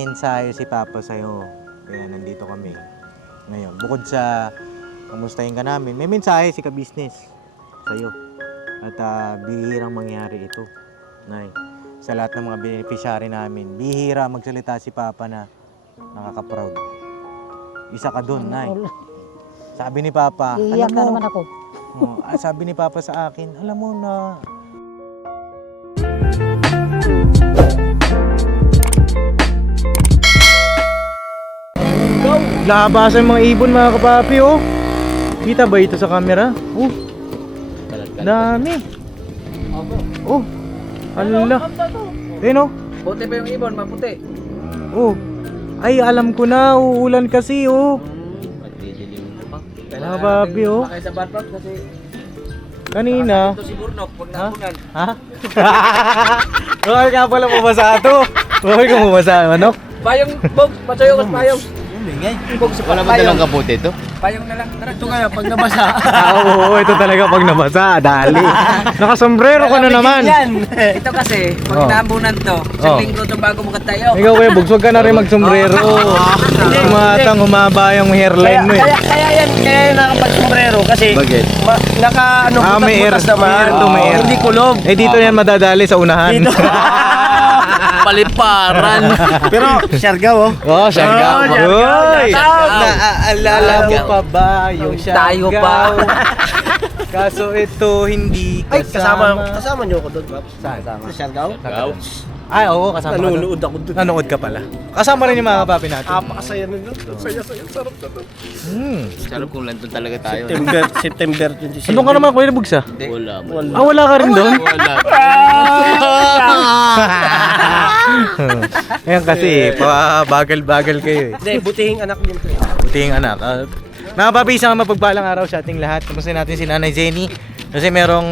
mensahe si Papa sa'yo. Kaya nandito kami ngayon. Bukod sa kamustahin ka namin, may mensahe si ka-business sa'yo. At bihirang mangyari ito, Nay. Sa lahat ng mga beneficiary namin, bihira magsalita si Papa na nakaka-proud. Isa ka dun, Nay. Sabi ni Papa, Iiyak alam na mo, naman ako. sabi ni Papa sa akin, alam mo na labasan mga ibon mga kapapi, oh. Kita ba ito sa camera? Oh, dami. Oh, alala. Ayun, oh. Puti pa yung ibon, maputi. Oh, ay alam ko na, uulan kasi, oh. Magdidilim na pa. Mga papi, oh. Makay sa batplot kasi Kanina. ito si Burnok, pag Ha? napunan. Ha? Huwag ka pala pumasa ito. Huwag ka pumasa, manok. Payong, Bog, patsayo ka sa payong. Bog, sa Wala ba payong. dalang kaputi ito? Payong na lang. Tara, ito kaya pag nabasa. Oo, ito talaga pag nabasa, dali. Nakasombrero ka na naman. Ito kasi, pag Oh. naambunan to, isang Oh. linggo to bago makatayo. Ikaw kuya, bugsog ka na rin magsombrero. Humatang humaba yung hairline mo eh. Kaya yan nakapag-sombrero kasi Bakit? naka ano May air, butas naman. may air to, may air. Hindi kulob. Eh dito yan madadali sa unahan. Paliparan! Pero Siargao oh. Oh, Siargao. Uy! Siargao. Naaalala mo pa ba yung Tayo Siargao? pa. Kaso ito hindi Ay, kasama. kasama niyo ako doon, Paps. Saan? Sa Siargao? Ay, oo, kasama ka doon. Nanonood ako doon. Nanood ka pala. Kasama rin yung mga kapapi natin. Napakasaya na doon. Saya-saya, sarap na doon. Sarap kung nandun talaga tayo. September 27. Andun ka naman, Kuya Bugsa? Wala mo. Ah, wala ka rin doon? Wala. Ayan kasi, bagal-bagal kayo eh. Hindi, butihing anak din to. Buting anak. Mga papi, isang mapagpalang araw sa ating lahat. Kamusta natin si Nanay Jenny? Kasi merong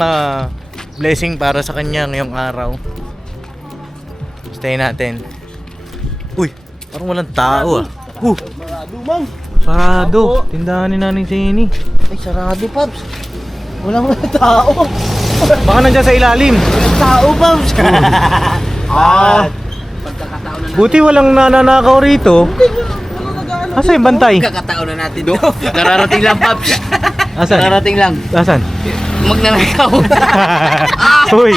blessing para sa kanya ngayong araw. Stay natin. Uy, parang walang tao ah. Sarado, ma'am. Sarado. Tindahan ni Nanay Jenny. Ay, sarado, Paps. Walang mga tao. Baka nandyan sa ilalim. Walang tao, Paps. Buti walang nananakaw rito. Asa yung bantay? Kakataon na natin Do, nararating lang, Paps. Asan? Nararating lang. Asan? Magnanakaw. Uy!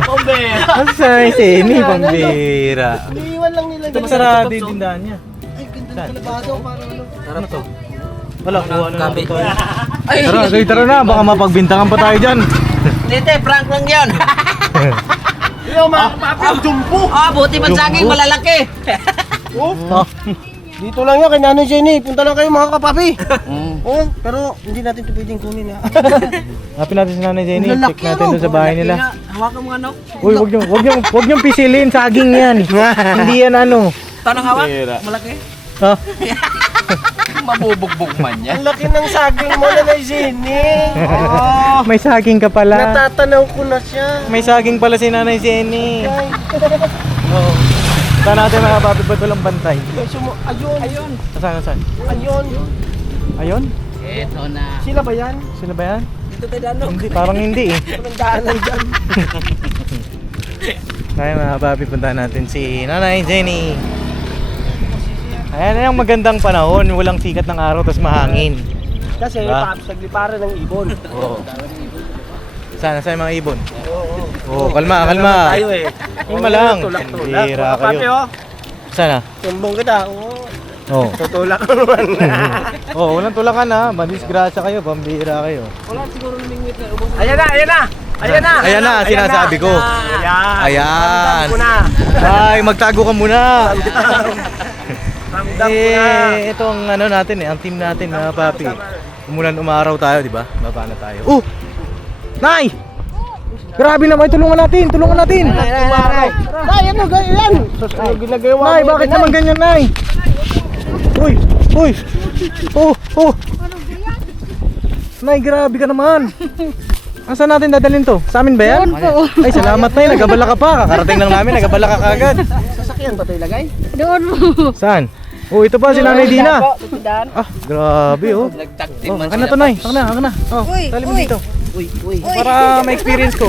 Pambera. Asa yung Jenny? Pambira. Iniiwan lang nila. Ito masarado yung tindahan niya. Ay, ganda ng kalabado. Parang ano. Ano to? Wala, kuha na natin to. Ay, Tara na, baka mapagbintangan pa tayo dyan. tete, prank lang yan. Yo, mga Paps, jumbo. Buti man saging, malalaki. Oh, Dito lang yan kay Nanay Jenny. Punta lang kayo mga kapapi. Oh, pero hindi natin ito pwedeng kunin ha. hanapin natin si Nanay Jenny. Check natin doon sa bahay nila. Hawakan mo ano? Uy, wag niyong pisilin, saging yan. Hindi yan ano. Tanong hawak? Malaki? Ha? Mabubugbog man yan. Ang laki ng saging mo, Nanay Jenny. Oh, May saging ka pala. natatanaw ko na siya. May saging pala si Nanay Jenny. Oo. Saan natin mga papi, ba't walang bantay? Ayun. Ayun. Saan? Ayun. Ayun? Eto na. Sila ba yan? Sila ba yan? Dito tayo dano. Hindi, parang hindi eh. Walang daanan dyan. Kaya mga papi, puntahan natin si Nanay Jenny. Ayan ang magandang panahon, walang sikat ng araw tapos mahangin. Kasi Diba? Paps, nagliparan ng ibon. Oo. Saan yung mga ibon? Oo. Oo, kalma. Tayo eh. Kalma lang. Tulak-tulak. Bira Mga papi kayo. oh. Sana? Tumbong kita. Oo. Oo. Tutulak ka naman. Oo, walang tulakan ha. Bandisgrasya kayo, pambira kayo. Wala siguro lumingwit na ubos. Ayan na, ayan na. Ayan na. Ayan na, sinasabi ko. Ayan. Ayan. Ramdam ko na. Ay, magtago ka muna. Ramdam ko na. Ito ang ano natin ang team natin mga papi. Umulan umaraw tayo, di ba? Baba na tayo. Oh! Nay! Grabe naman, tulungan natin. Umaraw. Ayan o, ganyan. Ano ginagawa Nay, mo? bakit naman ganyan, Nay? Uy! Oh! Nay, grabe ka naman. Saan natin dadalhin to? Sa amin ba yan? Ay, salamat Nay, nagabala ka pa. Kakarating lang namin, nagabala ka kagad. Sasakyan ba ito ilagay? Doon mo. Saan? Oh, ito pa si Nanay Dina. Tutindahan. Ah, grabe oh. Nagtaktim Oh, man akan na to, Nay. Akan na. Oh, Uy, tali mo uy. dito. Uy. Para ma-experience ko.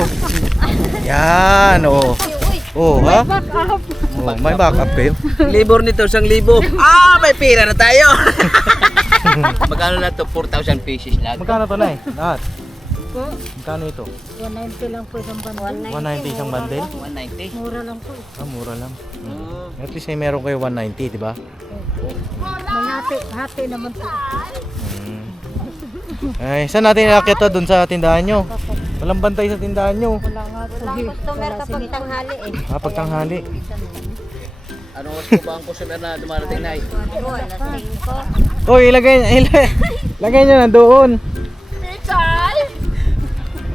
Yan, oh. Oh, ha? Back up. Oh, may backup kayo. Libor nito, 1,000. May pira na tayo. Magkano na to? 4,000 pesos lahat. Magkano to, Nay? Lahat? Po, Magkano ito? 190 lang po isang bundle. 190 isang bundle? 190. Mura lang po. Ah, mura lang. At least ay meron kayo 190, di ba? May hati naman po. Ay, saan natin inakyat to? Doon sa tindahan nyo? Walang bantay sa tindahan nyo. Wala nga po. Customer kapag tanghali eh. Ah, pagtanghali. Ano oras po ba ang customer na dumarating na? Alas 5. Uy, ilagay nyo na doon.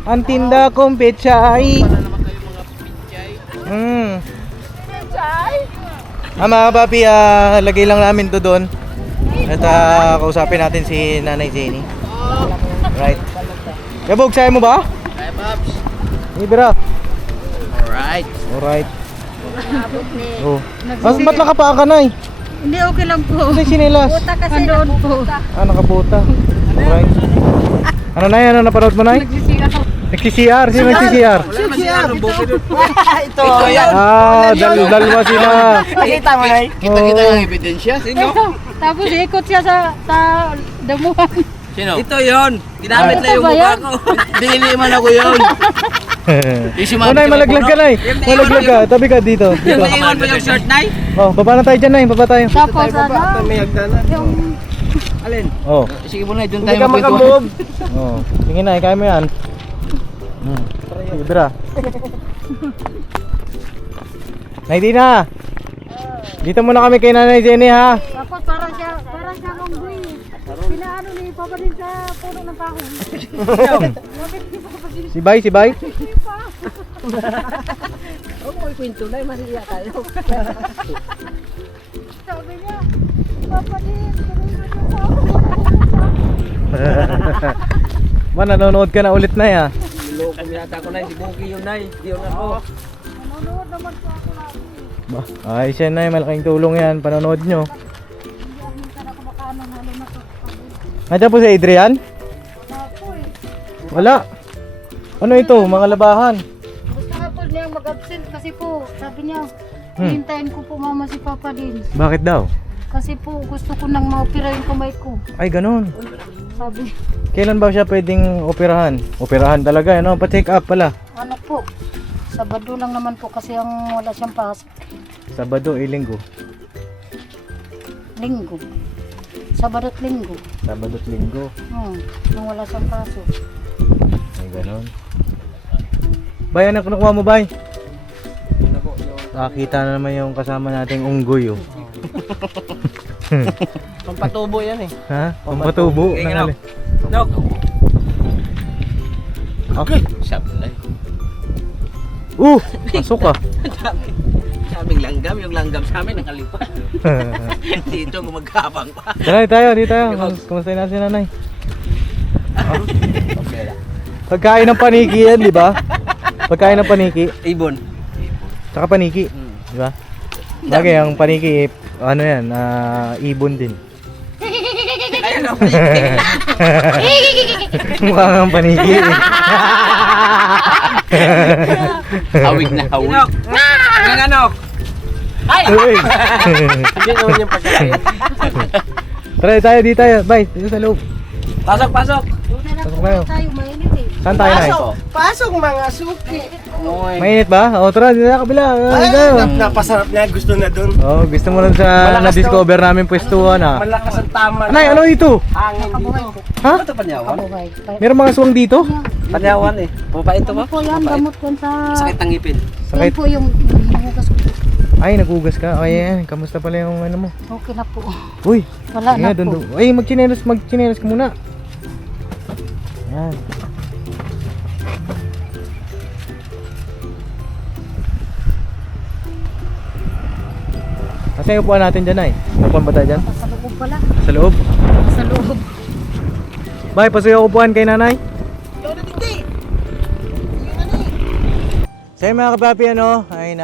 Ang tinda kong pechay. Mga kapapi, lagay lang namin to doon. At kausapin natin si Nanay Jenny. Right. Kabog, sayo mo ba? Kaya Pops. Ibira. Alright. Alright. Oh. Ba't nakapaa ka, Nay? Hindi, okay lang po. Ano sinilas? Buta kasi Andoon po. Nakabuta. Alright. Ano na yan? Ano napanood mo, Nay? Nag-CCR. Sino nag-CCR? Wala naman siya ng buki doon. Ito. Dalawa sila. Nakita mo, Nay? Kita-kita ang ebidensya. Sino? Tapos ikot siya sa damuhan. Sino? Ito yon. Ginamit na yung Ito ba mukha yan? ko. Diniliman ako yun. Oh, Nay, malaglag ka, Nay. Malaglag ka. Tabi ka dito. Dito. Naiwan mo yung shirt, Nay? Oh, baba na tayo dyan, Nay. Baba tayo. Tapos ano? May hagdanan. Yung Alin? Oh. Sige po na, doon Hindi tayo ka magkwentuhan. makamove. Oh. Sige, Nay. Kaya mo yan. Ibra. Nay, di na. Dito muna kami kay Nanay Jenny, ha? tapos parang siya unggoy. Pinaano ni Papa din sa puno ng kahoy. Si Bay, si Bay. Huwag mo ikwento na, masiya tayo. Sabi niya, Papa din, tuloy na sa Man, nanonood ka na ulit, Nay, ha? Niloko yata ko, Nay. Si Buki yun, Nay. Di yun ako. Nanonood naman po ako lagi. Ay, siya, Nay. Malaking tulong yan. Panonood nyo. Hindi ako minsan ako makaano halo na to. Nandiyan po si Adrian? Ako eh. Wala. Ano ito? Mga labahan. Gusto nga po niyang mag-absent kasi po, sabi niya, hintayin ko po mama si Papa din. Bakit daw? Kasi po gusto ko nang ma-opera yung kamay ko. Ay, ganun. Sabi, Kailan ba siya pwedeng operahan? Operahan talaga, ano? Pa-check up pala. ano po, Sabado lang naman po kasi ang wala siyang pasok. Sabado, Linggo. Linggo. Sabado at Linggo. Sabado at Linggo. Nang wala siyang pasok. Ay, ganun. Bay, anak, nakuha mo, Bay? Nakakita na naman yung kasama nating unggoy, oh. Pampatubo yan eh. Ha? Pampatubo. Okay, Nangali. No. Okay. Sablay. Pasok ka. Sabing langgam, yung langgam sa amin nakalipat. Dito gumagabang pa. Tara, dito tayo. Kumusta natin si nanay? Pagkain ng paniki yan, di ba? Pagkain ng paniki. Ibon. Tsaka paniki. Di ba? Bagay, ang paniki, ano yan, ibon din. Ayun o. Mukha nga ang paniki. Hawig na hawig. Inok. Ang ano? Uy. Hindi naman yung pagkain. Tara, tayo, di tayo. Bye, dito sa loob. Pasok, pasok. Doon na lang Pasok po tayo. tayo, mainit eh. Saan tayo na? Pasok mga suki. Mainit ba? O, tara, dito sa kabila. Ay, Tayo. napasarap niya. Gusto na dun. Oh, gusto mo lang sa Malakas na-discover namin pwestuhan, ah. Malakas ang tama. Anay, ano ito? Hangin Kabuhay dito. ko. Ha? Ito panyawan. Kabuhay. Meron mga swang dito? Panyawan eh. Mabait ito Ano ba? po yan, gamot yan sa... Sakit ng ngipin. Yan Sakit. po yung hinugas ko. Ay, nagugas ka. Ay, yan. Kamusta pala yung ano mo? Okay na po. Uy, Wala sige, na po. Ay, magchinelas ka muna. Yan. Kasi yung upuan natin dyan, ay. Upuan ba tayo dyan? Sa loob pala. Sa loob? Sa loob. Bay, pasuyo upuan kay nanay. So yun mga kapapi, ano, ay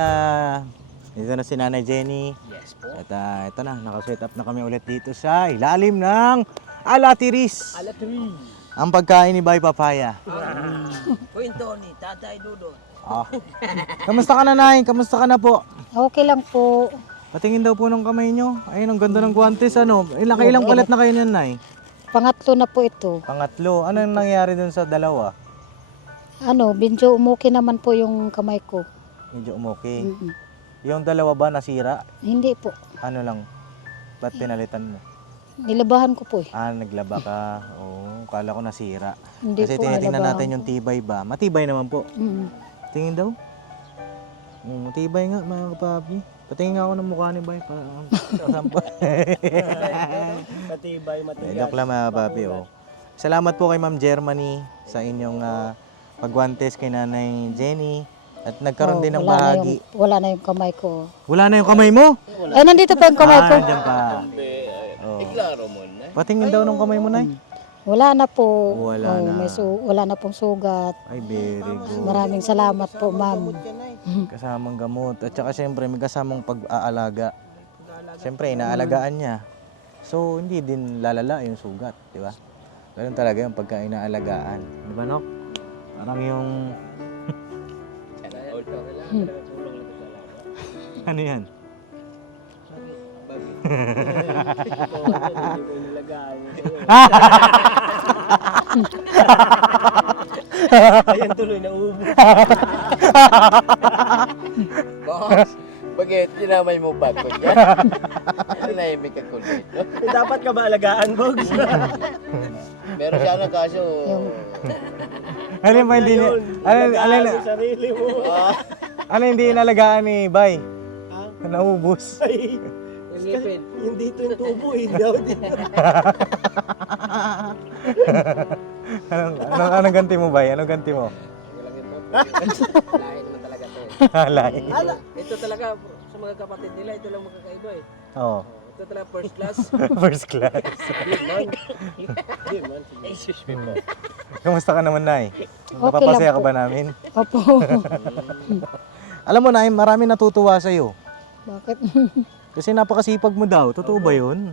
dito na si Nanay Jenny. Yes po. At ito na, naka-set up na kami ulit dito sa ilalim ng Alatiris. Alatri. Ang pagkain ni Bay Papaya. Kwento ni Tatay Dudot. Ah. Kamusta ka na, Nay? Kamusta ka na po? Okay lang po. Patingin daw po ng kamay nyo. Ayun, ang ganda ng guwantes, ano? Ilang palit na kayo niyan, Nay? Pangatlo na po ito. Pangatlo. Ano yung nangyari dun sa dalawa? Medyo umuki naman po yung kamay ko. Medyo umuki. Mm-mm. Yung dalawa ba nasira? Hindi po. Ano lang? Ba't pinalitan mo? Nilabahan ko po eh. Ah, naglaba ka. Oo, kala ko nasira. Hindi Kasi po tinitingnan nilabahan natin yung tibay ba. Matibay naman po. Mm. Tingin daw. Matibay nga mga kapapi. Patingin nga ako ng mukha ni Bay. Sampo. Matibay, Joke lang mga kapapi. Oh. Salamat po kay Ma'am Germany sa inyong pagwantes kay Nanay Jenny. At nagkaroon din ng bahagi. Wala na yung kamay ko. Wala na yung kamay mo? Ay, nandito pa yung kamay ko. Nandiyan pa. Oh. Klaro mo na. Patingin daw ng kamay mo, Nay. Wala na po. Wala na. Wala na pong sugat. Ay, very good. Maraming salamat po, ma'am. Kasamang gamot. At saka siyempre may kasamang pag-aalaga. Siyempre, inaalagaan niya. So, hindi din lalala yung sugat, di ba? Ganun talaga yung pagka-inaalagaan. Di ba, Nok? Parang yung... ano yan? Ayan tuloy na ubo. Boss, bakit kinamay mo ba ko dyan? Tinahimik ka kulit. Dapat ka ba alagaan, Bogs? Meron siya na kaso. Ano ba hindi niya... Alagaan mo sarili mo. Ano hindi inalagaan ni Bay? Naubos. Ay, yung dito yung tubo, hindi ako dito. Anong ganti mo, Bay? Anong ganti mo? Lahi naman talaga to. Lahi. Ito talaga, sa mga kapatid nila, ito lang magkakaiba eh. Oo. Ito talaga first class. First class. Hindi man. Kamusta ka naman, Nay? Okay Napapasaya lang ka po. ba namin? Opo. Alam mo, Nay, marami natutuwa sa'yo. Bakit? Kasi napakasipag mo daw. Totoo ba yun?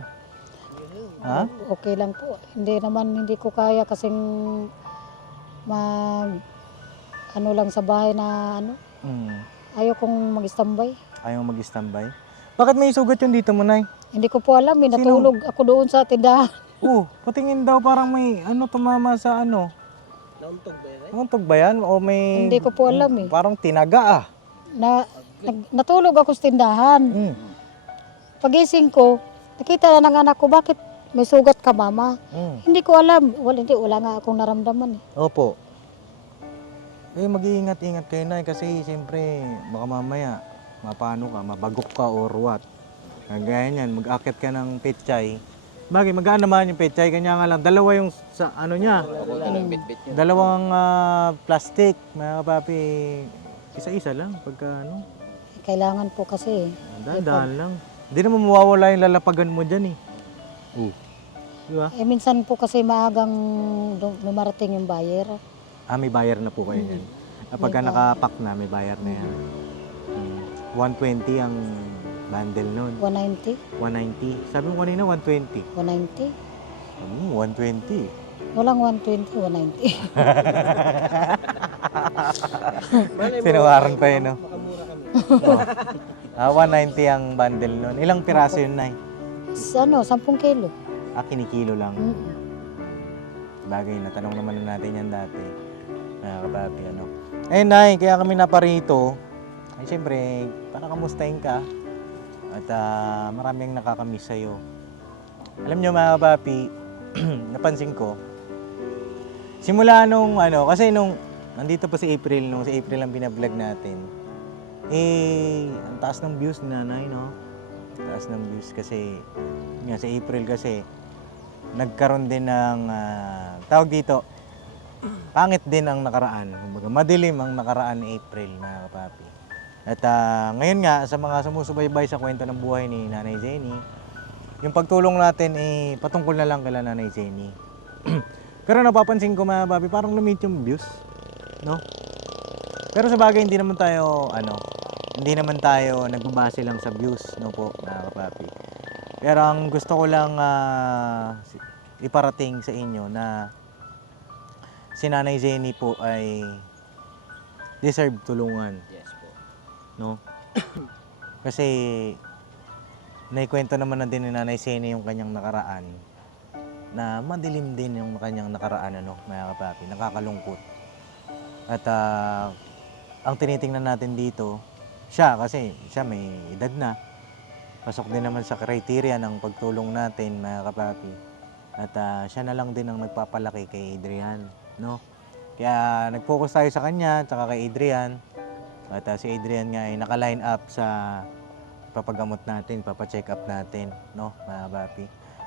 Ha? Okay lang po. Hindi ko kaya kasing ano lang sa bahay na ayaw kong mag-standby. Ayaw mag-standby? Bakit may sugat yun dito mo, Nay? Hindi ko po alam, natulog ako doon sa tindahan. Patingin daw parang may tumama sa ano. Nauntog ba yan? Nauntog ba yan? O may... Hindi ko po alam eh. Parang tinaga Natulog ako sa tindahan. Pagising ko, nakita na ng anak ko, bakit may sugat ka, mama? Hindi ko alam. Wala nga akong naramdaman eh. Opo. Mag-iingat-ingat kayo, Nay, kasi siyempre baka mamaya mapano ka, mabagok ka or what. Gaya niyan, mag-akit ka ng petchay. Bagay, magaan naman yung petchay, kanya nga lang, dalawa yung sa ano niya. Dalawang plastic, mga kapapi. Isa-isa lang, pagka ano. Kailangan po kasi. Dahan lang. Hindi naman mawawala yung lalapagan mo dyan eh. Di ba? Minsan po kasi maagang lumarating yung buyer. May bayar na po kayo yan. Pagka nakapack na, may bayar na yan. 120 ang bundle nun. 190? 190. Sabi mo kanina 120. 190? 120. Walang 120, 190. Sinawaran pa yun, no? Makamura kami. 190 ang bundle nun. Ilang piraso yun, Nay? 10 kilo. Kinikilo lang. Mm. Bagay, natanong naman natin yan dati. Mga kapapi, ano. Nay, kaya kami naparito. Ay, siyempre, para kamustahin ka. At maraming nakakamiss sa'yo. Alam nyo, mga kapapi, napansin ko, simula nung, kasi nung, nandito pa si April, nung si April ang binablog natin, ang taas ng views ni Nanay, no? Taas ng views kasi, nga si April kasi, nagkaroon din ng, tawag dito, pangit din ang nakaraan. Kumbaga, madilim ang nakaraan ni April, mga kapapi. At ngayon nga, sa mga sumusubaybay sa kwento ng buhay ni Nanay Jenny, yung pagtulong natin patungkol na lang kala Nanay Jenny. Pero napapansin ko, mga kapapi, parang lumit yung views, no? Pero sa bagay, hindi naman tayo nagbabase lang sa views, no po, mga kapapi. Pero ang gusto ko lang iparating sa inyo na si Nanay Jenny po ay, deserve tulungan, Yes po. no? Kasi naikwento naman na din ni Nanay Sene yung kanyang nakaraan na madilim din yung kanyang nakaraan, ano, mga kapapi, nakakalungkot. At ang tinitingnan natin dito, siya kasi siya may edad na, pasok din naman sa criteria ng pagtulong natin, mga kapapi. At siya na lang din ang nagpapalaki kay Adrian, no? Kaya nag-focus tayo sa kanya, tsaka kay Adrian. At si Adrian nga ay naka-line up sa papagamot natin, papacheck up natin, no, mga kapapi.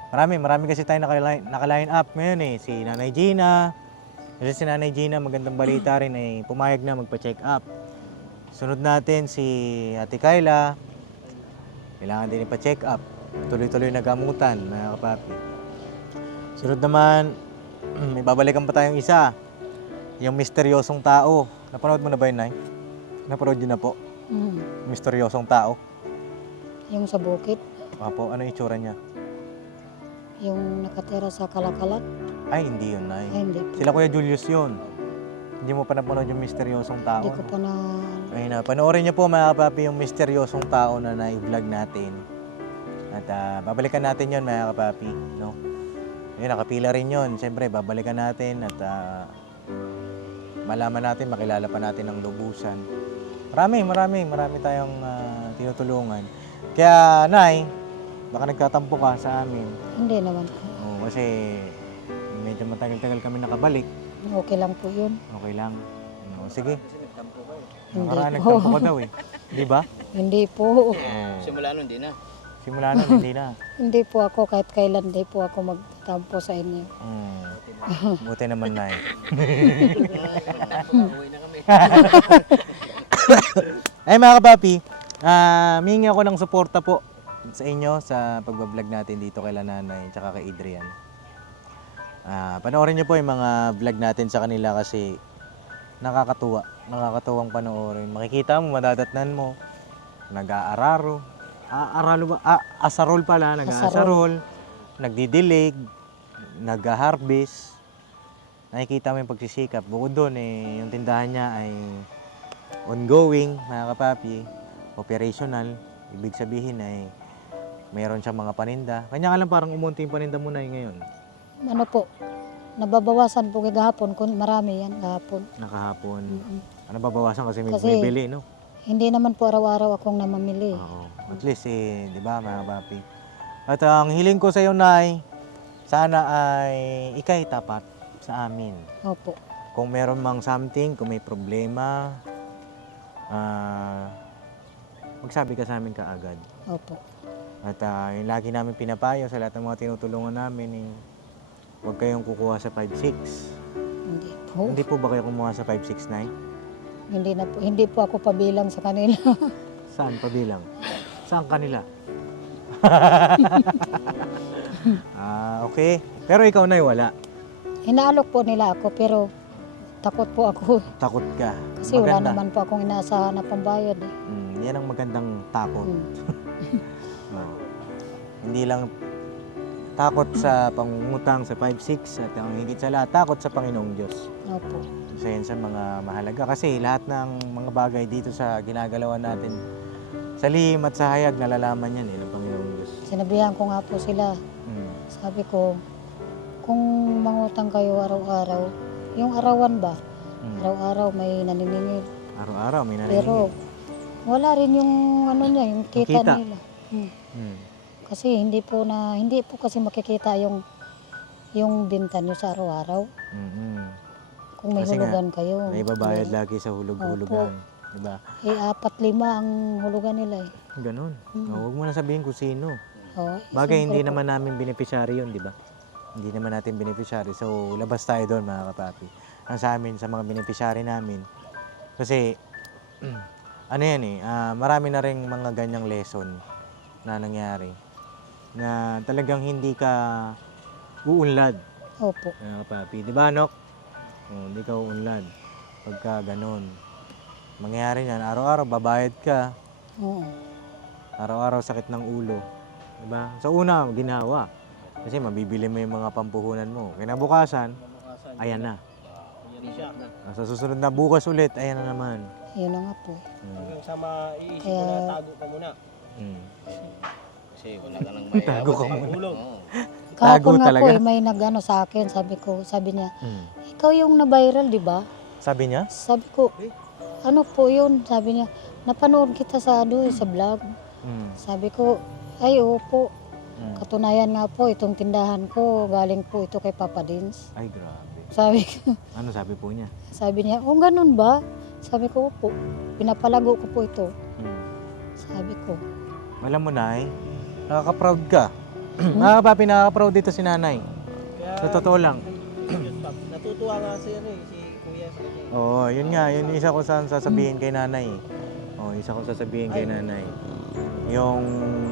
Marami kasi tayo naka-line up ngayon eh. Si Nanay Gina. Kasi si Nanay Gina, magandang balita rin ay pumayag na magpa-check up. Sunod natin si Ate Kayla. Kailangan din ipa-check up. Tuloy-tuloy na gamutan, mga kapapi. Sunod naman, may babalikan pa tayong isa. Yung misteryosong tao. Napanood mo na ba yun, Nay? Napanood yun na po. Misteryosong tao. Yung sa bukit, Apo, ano yung itsura niya? yung nakatira sa Kalakalat. Ay, hindi yun, Nay. Ay, hindi po. Sila Kuya Julius yun. Hindi mo pa napanood yung misteryosong tao. Hindi ko no? pa na... Ayun na, panoorin niyo po mga kapapi yung misteryosong tao na na-vlog natin. At babalikan natin yon mga kapapi, no? Ayun, nakapila rin yon. Siyempre, babalikan natin at malaman natin, makilala pa natin ang lubusan. Marami tayong tinutulungan. Kaya, Nay, baka nagtatampo ka sa amin. Hindi naman. Oo, kasi medyo matagal-tagal kami nakabalik. Okay lang po yun. Okay lang. Oo, sige. Hindi Nakaraan, po. nagtampo ka daw eh. Di ba? Hindi po. Simula nun, di na. Simula na, hindi na. Hindi po ako, kahit kailan, hindi po ako magtampo sa inyo. Buti naman, Nay. Uwi na kami. Ay mga kapapi, mingi ako ng suporta po sa inyo sa pagbablog natin dito kay Nanay at kay Adrian. Panoorin niyo po yung mga vlog natin sa kanila kasi nakakatuwa. Nakakatuwang panoorin. Makikita mo, madadatnan mo. Nag-aararo. Asarol pala. Nag-aasarol. Nagdidilig. Nag-harvest. Nakikita mo yung pagsisikap. Bukod doon, yung tindahan niya ay ongoing, mga kapapi. Operational. Ibig sabihin ay mayroon siyang mga paninda. Kanya nga lang parang umunti yung paninda mo na ngayon. Ano po, nababawasan po gahapon, kung marami yan gahapon. Nakahapon. Ano babawasan kasi may Kasi- bumibili, no? Hindi naman po araw-araw akong namamili. Oo. At least, di ba, mga kapapi? At ang hiling ko sa iyo, Nay, sana ay ikay tapat sa amin. Opo. Kung meron mang something, kung may problema, magsabi ka sa amin kaagad. Opo. At yung lagi namin pinapayo sa lahat ng mga tinutulungan namin, huwag kayong kukuha sa 5'6". Hindi po. Hindi po ba kayo kumuha sa 5'6", Nay? Hindi po ako pabilang sa kanila. Saan pabilang? Saan kanila? Okay. Pero ikaw, Nay, wala. Inaalok po nila ako, pero takot po ako. Takot ka. Kasi wala naman po akong inaasahan na pambayad. Yan ang magandang takot. Oo. Hindi lang takot sa pangungutang sa 5'6", at ang higit sa lahat, takot sa Panginoong Diyos. Opo. Isa yan sa mga mahalaga. Kasi lahat ng mga bagay dito sa ginagalawan natin, sa lihim at sa hayag, nalalaman yan ng Panginoong Diyos. Sinabihan ko nga po sila. Sabi ko, kung mangutang kayo araw-araw, yung arawan ba? Araw-araw may naniningil. Araw-araw, may narinig. Pero wala rin yung ano niya, yung kita kita. nila. Kasi hindi po kasi makikita yung binta niyo sa araw-araw. Kung may Kasi nga, hulugan kayo. May babayad lagi sa hulog-hulugan. Diba? 4-5 ang hulugan nila eh. Ganun. Huwag mo na sabihin kung sino. siyempre Bagay, hindi po. naman namin beneficiary yun, di ba? Hindi naman natin beneficiary. So, labas tayo doon, mga kapapi. Ang sa amin, sa mga beneficiary namin. Kasi, ano yan marami na rin mga ganyang lesson na nangyari. Na talagang hindi ka uunlad, Opo. mga kapapi. Di ba, Nok? Hindi ka uunlad. Pagka ganun. Mangyayari yan, araw-araw babayad ka. Oo. Araw-araw sakit ng ulo. Diba? Sa una, ginawa. Kasi mabibili mo yung mga pampuhunan mo. Kinabukasan, ayan na. siya. Sa susunod na bukas ulit, ayan na naman. Yun na nga po. Hanggang sa maiisip mo Kaya- na tago ka muna. Mm. Kasi wala ka nang may Tago ka muna. Ulong. Oo. Kahapon nga talaga. po, may nagano sa akin. Sabi niya, Mm. ikaw yung na-viral, di ba? Sabi niya? Sabi ko, ano po yun? Sabi niya, napanood kita sa sa vlog. Mm. Sabi ko, ay opo. Mm. Katunayan nga po, itong tindahan ko, galing po ito kay Papa Dins. Ay, grabe. Sabi ko, Ano sabi po niya? sabi niya, oh ganun ba? Sabi ko, opo. Pinapalago ko po ito. Mm. Sabi ko, Alam mo, Nay, nakaka-proud ka. Mga papi, nakaka-proud dito si Nanay. Kaya, Sa totoo lang. natutuwa nga si Kuya sa kanya. Oo, yun nga, yun isa ko sasabihin kay Nanay. Oo, isa ko sasabihin kay Nanay. Yung,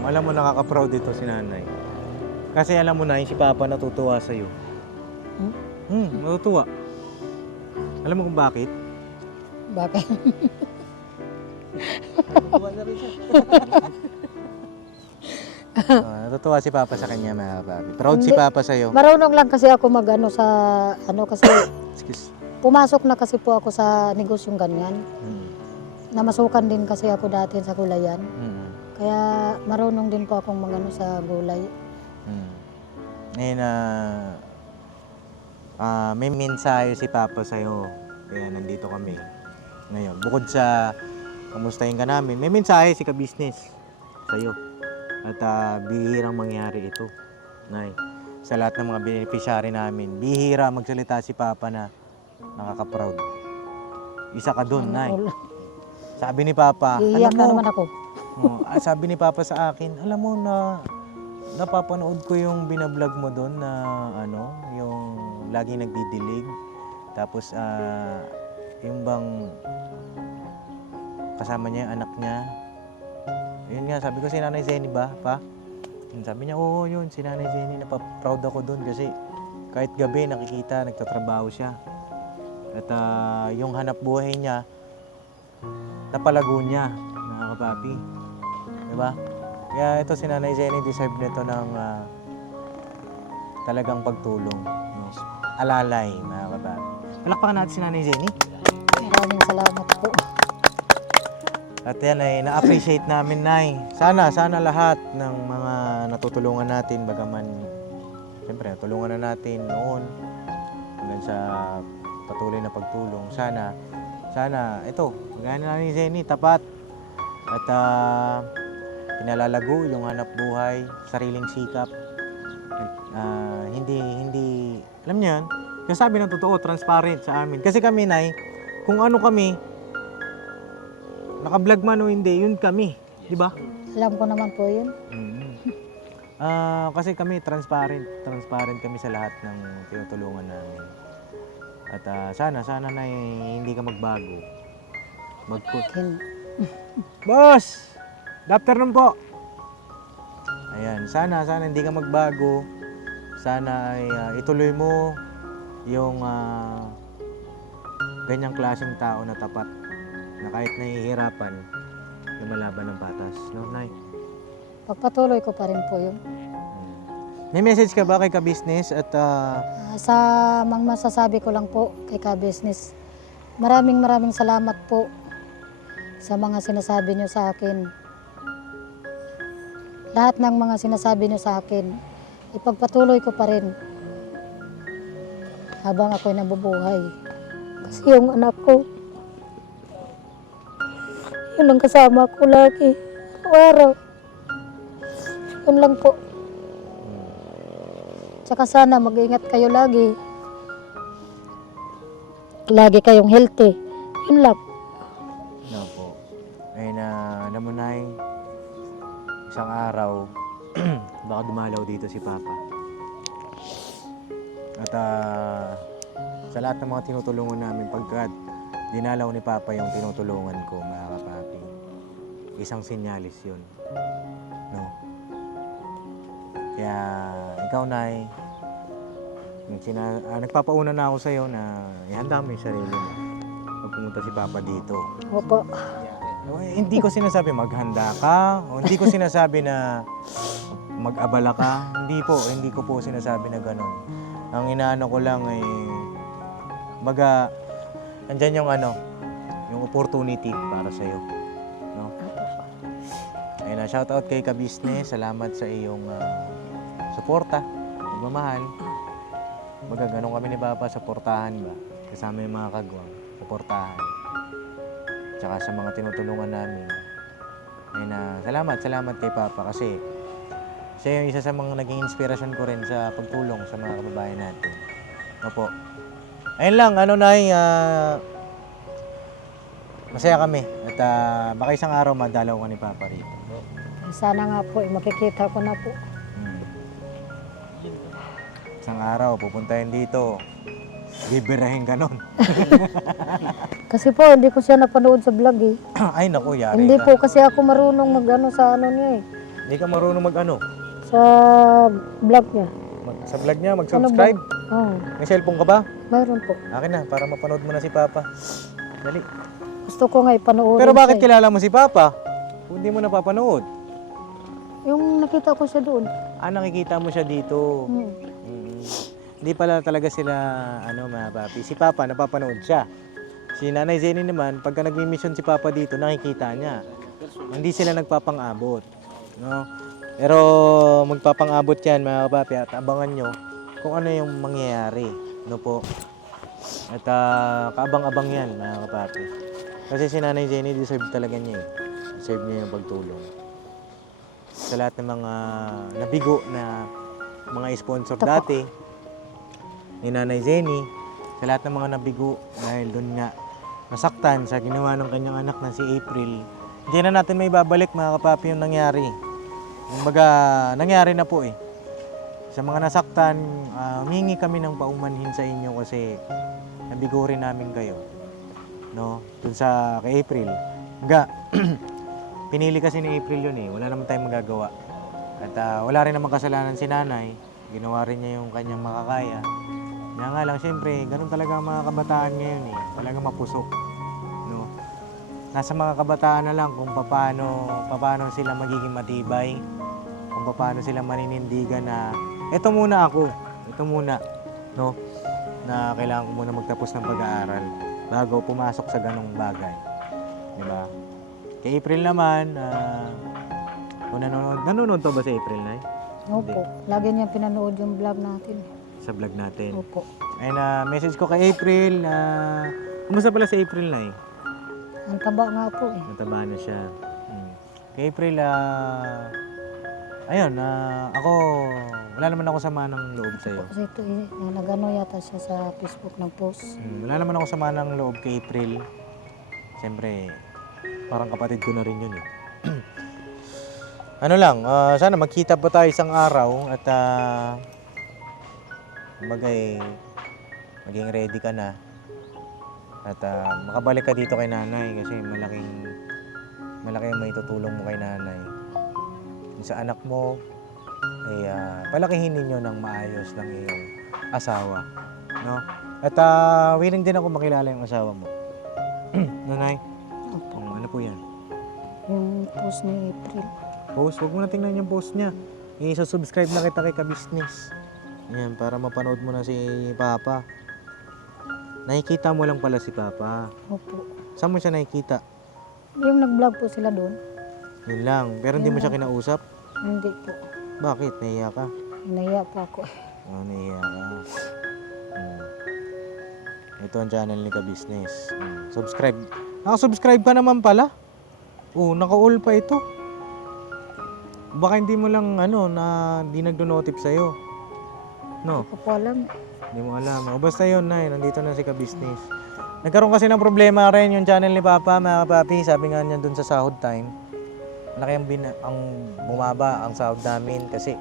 alam mo, nakaka-proud dito si Nanay. Kasi alam mo na, si Papa natutuwa sa'yo. Natutuwa. Alam mo kung bakit? bakit? Natutuwa na rin siya. Natutuwa si Papa sa kanya, mga papi. Proud si Papa sa'yo. Marunong lang kasi ako magano sa, kasi Excuse. pumasok na kasi po ako sa negosyong ganyan. Mm. Namasukan din kasi ako dati sa gulayan. Mm. Kaya marunong din po akong magano sa gulay. Mm. Ngayon, may mensahe si Papa sa'yo. Kaya nandito kami ngayon. Bukod sa kamustahin ka namin, may mensahe si Ka-Business sa'yo. At bihirang mangyari ito, Nay. Sa lahat ng mga beneficiary namin, bihira magsalita si Papa na nakaka-proud. Isa ka dun, Nay. Sabi ni Papa, Iiyak alam na mo, naman ako. sabi ni Papa sa akin, alam mo na napapanood ko yung binablog mo doon na yung laging nagdidilig. Tapos yung bang kasama niya yung anak niya. Yun nga, sabi ko si Nanay Zenny ba, Pa? Sabi niya, oo yun, si Nanay Zenny, napaproud ako doon kasi kahit gabi nakikita, nagtatrabaho siya. At yung hanap buhay niya, napalago niya, mga kapapi. Diba? Kaya ito si Nanay Zenny deserve nito ng talagang pagtulong. No? Alalay, mga kapapi. Palakpakan natin si Nanay Zenny. Maraming salamat po. At yan ay na-appreciate namin, Nay. Sana lahat ng mga natutulungan natin, bagaman, siyempre, natulungan na natin noon hanggang sa patuloy na pagtulong. Sana, ito, magana na ni Zenny, tapat. At pinalalago yung hanap buhay, sariling sikap. Hindi, alam niyo yan, yung sabi ng totoo, transparent sa amin. Kasi kami, Nay, kung ano kami, naka-vlog man o hindi, yun kami. Di ba? Alam ko naman po yun. Kasi kami transparent kami sa lahat ng tinutulungan namin. At sana na hindi ka magbago. Boss! Good afternoon po! Ayan, sana hindi ka magbago. Sana ay ituloy mo yung ganyang klaseng tao na tapat na kahit nahihirapan, lumalaban ng patas. No, Nay? Pagpatuloy ko pa rin po yun. May message ka ba kay Ka-Business at Sa masasabi ko lang po kay Ka-Business, maraming salamat po sa mga sinasabi niyo sa akin. Lahat ng mga sinasabi niyo sa akin, ipagpatuloy ko pa rin habang ako'y nabubuhay. Kasi yung anak ko, yun ang kasama ko lagi, araw-araw. Yun lang po. Tsaka sana mag-ingat kayo lagi. Lagi kayong healthy. Yun lang. no po? Ay alam mo, Nay, isang araw, baka dumalaw dito si Papa. At sa lahat ng mga tinutulungan namin, pagkat dinalaw ni Papa yung tinutulungan ko, mga kapapi, isang sinyalis yun. No? Kaya ikaw, Nay, nagpapauna na ako sa'yo na ihanda mo yung sarili mo pag pumunta si Papa dito. Opo. No, hindi ko sinasabi maghanda ka, o hindi ko sinasabi na mag-abala ka. Hindi ko po sinasabi na gano'n. Ang inaano ko lang ay Kumbaga, andyan yung ano, yung opportunity para sa'yo. No? Ayun na, shoutout kay Ka-Business. Salamat sa iyong suporta, pagmamahal. Kumbaga, ganun kami ni Papa, suportahan ba? Kasama yung mga kagwang, suportahan. Tsaka sa mga tinutulungan namin. Ayun na, salamat kay Papa kasi siya yung isa sa mga naging inspirasyon ko rin sa pagtulong sa mga kababayan natin. Opo. Ayun lang, masaya kami at baka isang araw madalaw ka ni Papa rito. Sana nga po, makikita ko na po. Isang araw, pupuntahin dito. Bibirahin ka nun. Kasi po, hindi ko siya napanood sa vlog eh. Ay naku, yari Hindi ka. po kasi ako marunong mag-ano sa ano niya eh. Hindi ka marunong mag-ano. Sa vlog niya. Sa vlog niya, mag-subscribe. Oo, May cellphone ka ba? mayroon po. Akin na, para mapanood mo na si Papa. Dali. Gusto ko nga ipanood. Pero bakit kilala mo si Papa? Kung hindi mo napapanood. Yung nakita ko siya doon. Nakikita mo siya dito. Hmm. Hindi pala talaga sila, mga papi. Si Papa, napapanood siya. Si Nanay Jenny naman, pagka nagmi-mission si Papa dito, nakikita niya. Hindi sila nagpapang-abot. No? Pero magpapang-abot yan, mga papi, at abangan nyo kung ano yung mangyayari. No po? At kaabang-abang yan, mga kapapi. Kasi si Nanay Jenny, deserve talaga niya eh. Deserve niya yung pagtulong. Sa lahat ng mga nabigo na mga sponsor dati ni Nanay Jenny, sa lahat ng mga nabigo dahil doon nga nasaktan sa ginawa ng kanyang anak na si April, hindi na natin may babalik mga kapapi yung nangyari. Kumbaga, nangyari na po eh. Sa mga nasaktan, humingi kami ng paumanhin sa inyo kasi nabigo rin namin kayo. No? Doon sa kay April. Kumbaga, pinili kasi ni April yun eh. Wala naman tayong magagawa. At wala rin naman kasalanan si nanay. Ginawa rin niya yung kanyang makakaya. Kaya nga lang, syempre, ganun talaga ang mga kabataan ngayon eh. Talagang mapusok. No? Nasa mga kabataan na lang kung paano sila magiging matibay. Kung paano sila maninindigan na eto muna ako. Ito muna. No? Na kailangan ko muna magtapos ng pag-aaral bago pumasok sa ganong bagay. Di ba? Kay April naman, kung nanonood to ba si April na Opo. Lagi niya pinanood yung vlog natin. sa vlog natin? Opo. Ayun message ko kay April, kumusta pala si April na Ang taba nga po eh. Nataba na siya. Kay April, ayun, ako, wala naman ako sama ng loob sa'yo. Kasi ito eh, nagano yata siya sa Facebook ng post. Wala naman ako sama ng loob kay April. Siyempre, parang kapatid ko na rin yun eh. Ano lang, sana magkita pa tayo isang araw at bagay, maging ready ka na. At makabalik ka dito kay nanay kasi malaki ang maitutulong mo kay nanay. Sa anak mo, ay palakihin ninyo ng maayos ng iyong asawa. No? At willing din ako makilala yung asawa mo. Nanay, ano po yan? Yung post ni April. Post? Huwag mo na tingnan yung post niya. I-subscribe na kita kay Ka-Business. Yan, para mapanood mo na si Papa. Nakikita mo lang pala si Papa. Opo. Saan mo siya nakikita? Yung nag-vlog po sila doon. Yun lang. Pero hindi mo siya kinausap? Hindi po. Bakit? Nahiya ka? Nahiya po ako. Nahiya ka. Ito ang channel ni Ka-Business. Subscribe. Nakasubscribe ka naman pala. Naka-all pa ito. Baka hindi mo lang na di nagdo-notif sa'yo. No? Hindi ko po alam. Hindi mo alam. Basta yun na nandito na si Ka-Business. Nagkaroon kasi ng problema rin yung channel ni Papa, mga kapapi. Sabi nga niya dun sa sahod time. Malaki ang bumaba ang sahod namin kasi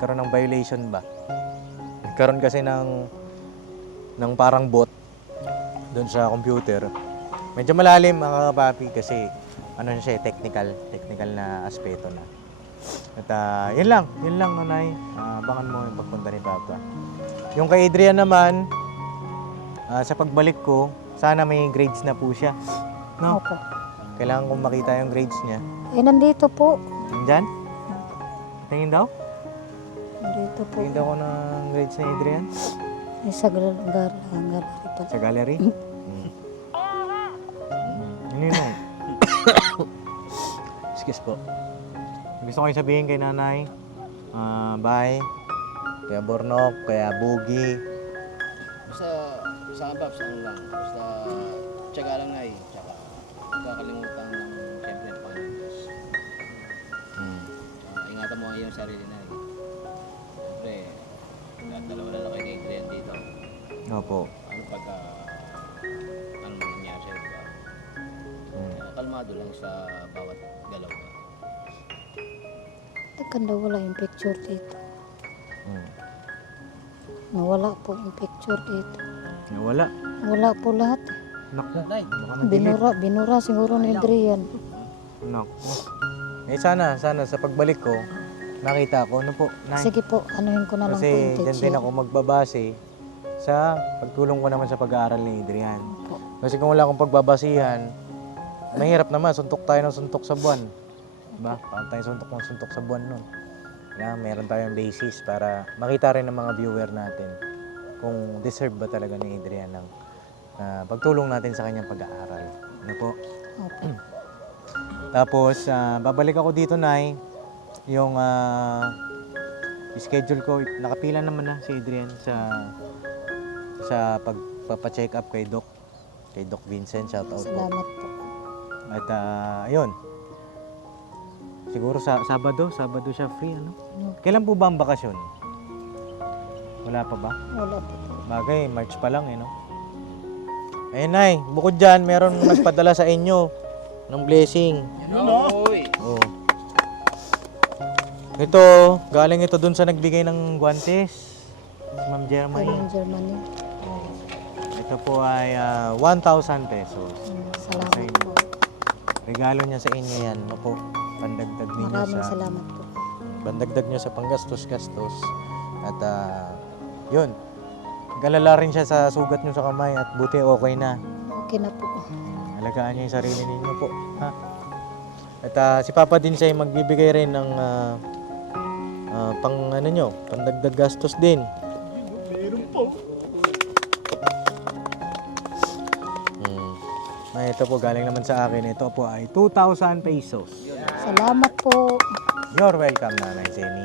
nagkaroon ng violation ba. Nagkaroon kasi ng parang bot dun sa computer. Medyo malalim mga kapapi kasi siya, technical na aspeto na. At yun lang nanay. Abangan mo yung pagpunta ni Papa. Yung kay Adrian naman, sa pagbalik ko, sana may grades na po siya. No? Opo. Kailangan kong makita yung grades niya. Nandito po. Nandyan? Tingin daw? Nandito po. Tingin daw ko ng grades ni Adrian. Isa gallery pa. Sa gallery? Ninong. Excuse po. Gusto ko yung sabihin kay nanay. Bye. Kaya Bornok, kaya Bugi. Basta sa akin, Paps, ano lang. Basta tiyaga lang na eh. Tsaka huwag kakalimutan ng siyempre ng Panginoon Diyos. Ingatan mo yung sarili na eh. Siyempre, dalawa na lang kayo ni Adrian dito. Opo. Ano pagka ano nangyari sa'yo, diba? Kalmado lang sa bawat galaw ka. Tagkanda wala yung picture dito. Hmm. Nawala po yung picture dito. Nawala. Wala po lahat. Naku. Baka na-delete. Binura siguro ni Adrian. Naku. Sana sa pagbalik ko, nakita ko. Ano po, Nay? Sige po, anuhin ko na lang po Kasi yung dyan picture. din ako magbabase sa pagtulong ko naman sa pag-aaral ni Adrian. Opo. Kasi kung wala akong pagbabasihan, mahirap naman, suntok tayo ng suntok sa buwan. Diba? Paano tayo suntok sa buwan nun? Kaya meron tayong basis para makita rin ng mga viewer natin kung deserve ba talaga ni Adrian ng pagtulong natin sa kanyang pag-aaral. Ano po? Opo. Tapos, babalik ako dito, Nay. Yung schedule ko, nakapila naman na si Adrian sa pagpapacheck up kay Doc. Kay Doc Vincent, shout out po. Salamat po. At ayun. Siguro sa Sabado siya free, ano? Kailan po ba ang bakasyon? Wala pa ba? Wala po. Bagay, March pa lang, eh, no? Ayun, Nay, bukod dyan, meron nagpadala sa inyo ng blessing. Uy! Oh. Ito, galing ito dun sa nagbigay ng guantes. Si Ma'am Germany. Ayun, Germany. Ito po ay 1,000 pesos. Salamat po. Regalo niya sa inyo yan. Ano po? Pandagdag ninyo Maraming sa... salamat po. Pandagdag niyo sa panggastos-gastos. At yun. Galala rin siya sa sugat niyo sa kamay at buti okay na. Okay na po. Alagaan niyo yung sarili ninyo po. Ha? At si Papa din siya ay magbibigay rin ng pang ano nyo, pandagdag gastos din. Ito po galing naman sa akin. Ito po ay 2,000 pesos. Salamat po. You're welcome, Nanay Jenny.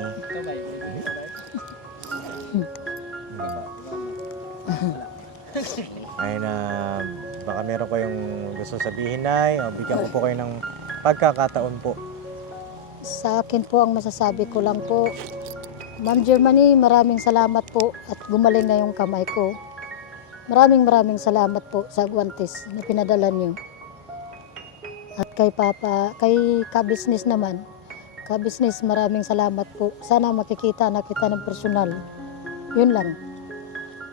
Ay na baka meron kayong gusto sabihin, Nay, o bigyan ko po kayo ng pagkakataon po. Sa akin po, ang masasabi ko lang po, Ma'am Germany, maraming salamat po at gumaling na yung kamay ko. Maraming salamat po sa guantes na pinadala niyo. At kay Papa, kay ka-business naman, ka-business, maraming salamat po. Sana makikita na kita ng personal. Yun lang.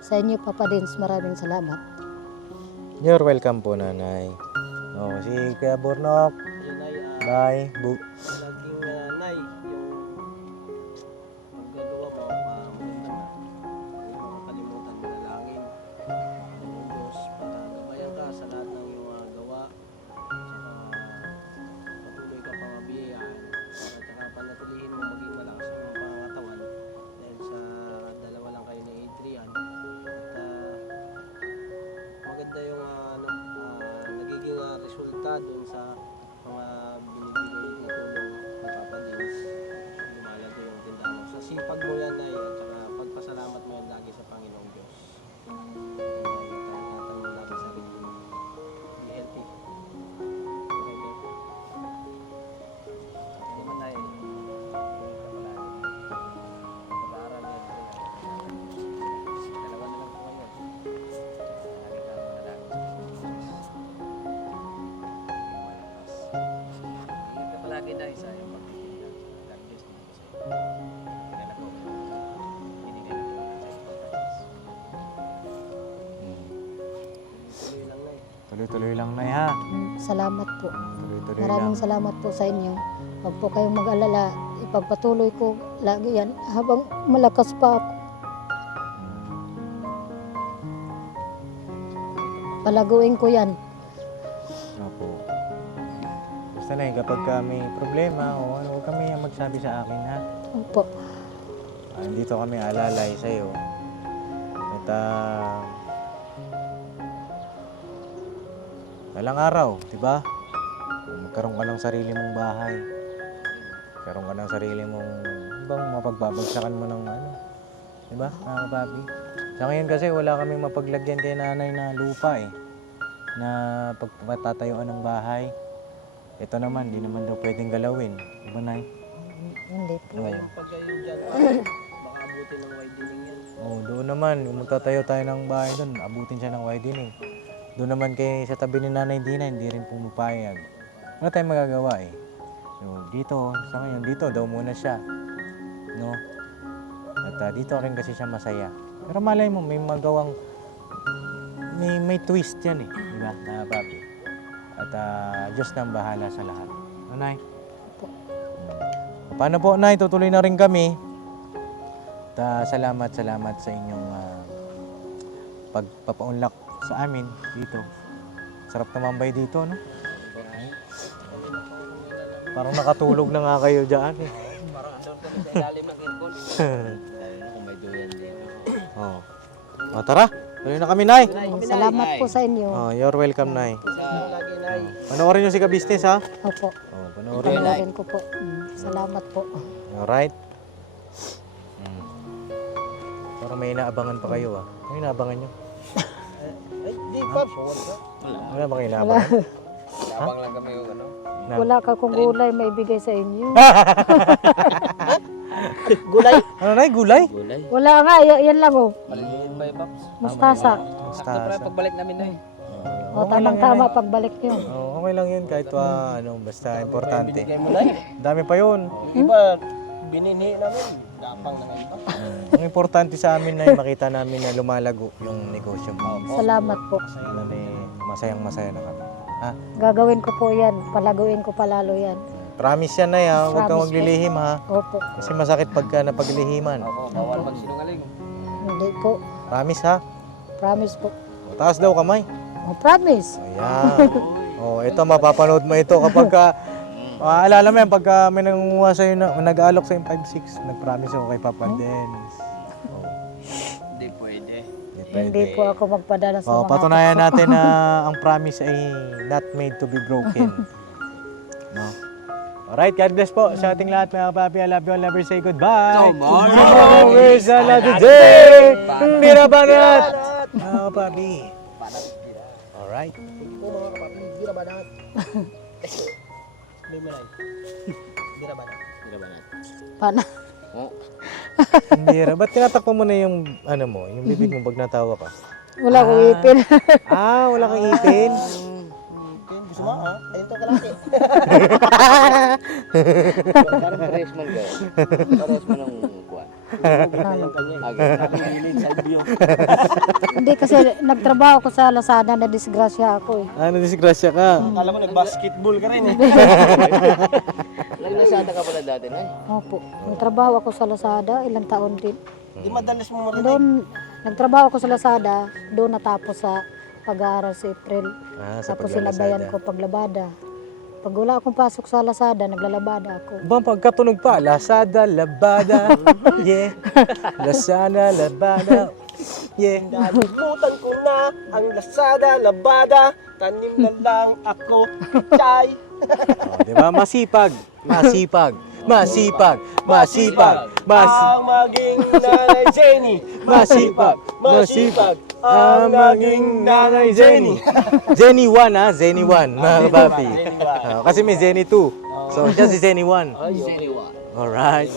Sa inyo, Papa Dins, maraming salamat. You're welcome po, Nanay. O, si Kuya Bornok. Ayun ay, Bye. laging Nay, yung paggagawa mo, maganda na. Huwag mo kakalimutan manalangin. Ang Diyos para gabayan ka sa lahat ng iyong mga gawa. Saka patuloy ka pang mabiyayaan. At saka panatilihin mo maging malakas ang iyong pangangatawan. Dahil sa dalawa lang kayo ni Adrian. At maganda yung nagiging resulta doon sa mga binibigay na tulong ni Papa Dins. Lumalago yung tindahan mo. Sa sipag mo yan ay at saka pagpasalamat mo yan lagi sa Panginoong Diyos. Ingatan mo lagi sa sarili mo. Be healthy. Okay, hindi man tayo. Pag-aaral niya. Dalawa na lang po ngayon. Lagi ka manalangin sa Panginoong Diyos. Ingat ka palagi dahil sa iyong pagtitinda. God bless you. Kilala ko. Binigay na po sa iyong pagkakas. Tuloy lang na eh. Tuloy-tuloy lang, Nay, ha? Salamat po. Tuloy-tuloy lang. Maraming salamat po sa inyo. Huwag po kayong mag-alala. Ipagpatuloy ko lagi yan habang malakas pa ako. Palaguin ko yan. Opo. Basta na kapag may problema o ano, huwag kami magsabi sa akin, ha? Opo. Dito kami alalay sa'yo. At At talang araw, di ba? Magkaroon ka ng sarili mong bahay. Magkaroon ka ng sarili mong bang mapagbabagsakan mo ng ano. Di ba, mga kapapi? Sa ngayon kasi wala kaming mapaglagyan kay nanay na lupa eh. Na pagpatatayuan ng bahay. Ito naman, di naman daw pwedeng galawin. Di ba, Nay? Hindi po. Oo. Pag kayo dyan, baka abutin ng widening yan. Oh, doon naman, kung magtatayo tayo ng bahay doon, abutin siya ng widening. Doon naman kay sa tabi ni Nanay Dina, hindi rin pumapayag. Wala tayong magagawa eh. So, dito, sa ngayon, dito daw muna siya. No? At dito rin kasi siya masaya. Pero malay mo, may magawang, may twist yan eh. Di ba, na papi? At Diyos na ang bahala sa lahat. Ano, Nay? Paano po, Nay? Tutuloy na rin kami. At salamat sa inyong pagpapaunlak sa amin dito. Sarap tumambay dito, no? Parang nakatulog na nga kayo dyan eh. Parang andun kami sa ilalim ng aircon. Lalo na kung may duyan dito. Oh. O, tara. Tuloy na kami, Nay. Salamat po sa inyo. Oh, you're welcome, Nay. Lagi na Panoorin nyo si Ka-Business, ha? Opo. Oh, panoorin. Panoorin ko po. Salamat po. Alright. Parang may inaabangan pa kayo, ah. May inaabangan nyo? Ay, di Pops. Wala bang inaabangan? Labang lang kami yung ano. Wala ka kung gulay may bigay sa inyo. Gulay. Ano, Nay? Gulay? Gulay. Wala nga, yan lang oh. Maliliit pa yung Pops. Mustasa. Sakto pala pagbalik namin na eh. O, tamang-tama pagbalik nyo. Oh, okay lang yun kahit basta importante. Bigay mo lang. Dami pa yun. Iba, bininhi namin. Gapang na ngayon pa. Ang importante sa amin na makita namin na lumalago yung negosyo mo. Salamat po. Ano masayang masaya na kami. Ha? Gagawin ko po yan. Palaguin ko palalo yan. Promise yan, Nay, ha? Huwag kang Promise po. maglilihim, ha? Opo. Kasi masakit pagka napaglilihiman. Ako, bawal magsinungaling. Hindi po. Promise, ha? Promise po. O, taas daw kamay. O, promise. Ayan. O, ito, mapapanood mo ito kapag ka, maalala mo yan, pagka may nangunguha sa'yo na, nag-aalok sa'yo 5-6, nag-promise ako kay Papa Dens. Hindi pwede. Hindi po ako magpadala sa mga... Patunayan natin na ang promise ay not made to be broken. No? Alright, God bless po sa ating lahat mga papi. I love you all. Never say goodbye. Tomorrow is another day. Mira banat. Mga papi. Alright. Ito mga kapatid, gira ba lahat? Sabi mo lang. Gira ba lahat? Pana. Oh, Mira, ba't tinatakpan mo na yung, ano mo, yung bibig mo pag natawa ka? Wala ko ipin. Wala kang ipin. Gusto mo ha? Ayun to kalaki. parang pares man kayo. Pares man ang kuwan. Gilid, salbyo. Hindi kasi nagtrabaho ko sa Lazada na disgrasya ako eh. Ano, disgrasya ka? Akala ko nag-basketball ka rin eh. Naglasada ka pala dati, Nay. Opo. Nagtrabaho ako sa Lazada, ilang taon din. Di madalas mo marinig. Doon, nagtrabaho ako sa Lazada, doon natapos sa pag-aaral sa April. Sa Tapos sinabayan ko paglabada. Pag wala akong pasok sa Lazada, naglalabada ako. Bang pagkatunog pa, Lazada, Labada, yeah. Lazada, Labada, yeah. Nalimutan ko na ang Lazada, Labada. Tanim na lang ako, chay. Diba? Masipag, masipag, masipag, masipag, Ang maging nanay Jenny. masipag, masipag, ang maging nanay Jenny. Jenny 1, ha? Jenny 1, mga kapapi. Kasi may Jenny 2. So, siya si Jenny 1. Seniwa. Alright.